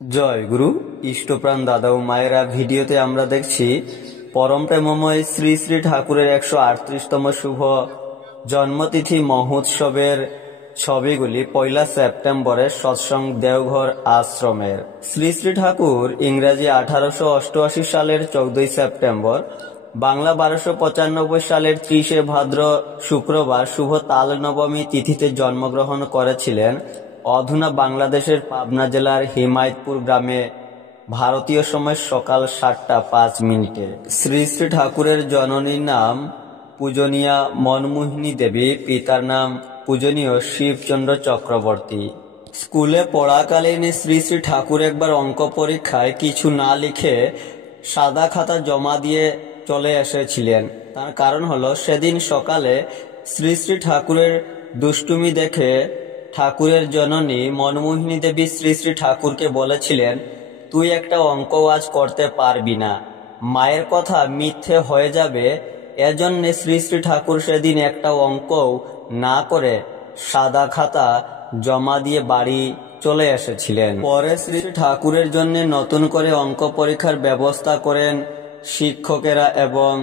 জয় গুরু ইষ্টপ্রাণ দাদা ও মায়েরা। ভিডিওতে আমরা দেখছি পরম প্রেমময় শ্রী শ্রী ঠাকুরের 138তম শুভ জন্মতিথি মহোৎসবের ছবিগুলি 1 সেপ্টেম্বরে সৎসঙ্গ দেওঘর আশ্রমের। শ্রী শ্রী ঠাকুর ইংরেজি 1888 সালের 14 সেপ্টেম্বর, বাংলা 1295 সালের 30 ভাদ্র শুক্রবার শুভ তাল নবমী তিথিতে জন্মগ্রহণ করেছিলেন অধুনা বাংলাদেশের পাবনা জেলার হিমায়তপুর গ্রামে, ভারতীয় সময় সকাল 7টা 5 মিনিটে। শ্রী শ্রী ঠাকুরের জননীর নাম পূজনীয়া মনমোহিনী দেবী, পিতার নাম পূজনীয় শিবচন্দ্র চক্রবর্তী। স্কুলে পড়াকালীন শ্রী শ্রী ঠাকুর একবার অঙ্ক পরীক্ষায় কিছু না লিখে সাদা খাতা জমা দিয়ে চলে এসেছিলেন। তার কারণ হলো, সেদিন সকালে শ্রী শ্রী ঠাকুরের দুষ্টুমি দেখে ঠাকুরের জননী মনমোহিনী দেবী শ্রী শ্রী ঠাকুরকে বলেছিলেন, তুই একটা অঙ্ক আজ করতে পারবি না, মায়ের কথা মিথ্যে হয়ে যাবে। এজন্য শ্রী শ্রী ঠাকুর সেদিন একটা অঙ্কও না করে সাদা খাতা জমা দিয়ে বাড়ি চলে এসেছিলেন। পরে শ্রী শ্রী ঠাকুরের জন্য নতুন করে অঙ্ক পরীক্ষার ব্যবস্থা করেন শিক্ষকেরা এবং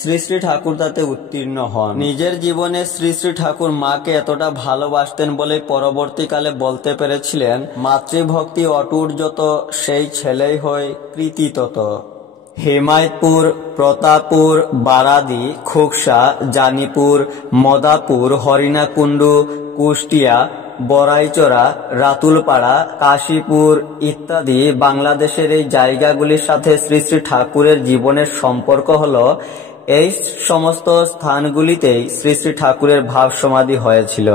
শ্রী শ্রী ঠাকুর তাতে উত্তীর্ণ হন। নিজের জীবনে শ্রী শ্রী ঠাকুর মাকে এতটা ভালোবাসতেন বলে পরবর্তীকালে বলতে পেরেছিলেন, মাতৃভক্তি অটুট যত, সেই ছেলেই হয় কৃতি তত। হিমায়তপুর, প্রতাপপুর, বারাদি, খোকসা, জানিপুর, মদাপুর, হরিণাকুণ্ডু, কুষ্টিয়া, বড়াইচড়া, রাতুলপাড়া, কাশীপুর ইত্যাদি বাংলাদেশের এই জায়গাগুলির সাথে শ্রী শ্রী ঠাকুরের জীবনের সম্পর্ক হলো, এই সমস্ত স্থানগুলিতেই শ্রী শ্রী ঠাকুরের ভাব সমাধি হয়েছিল।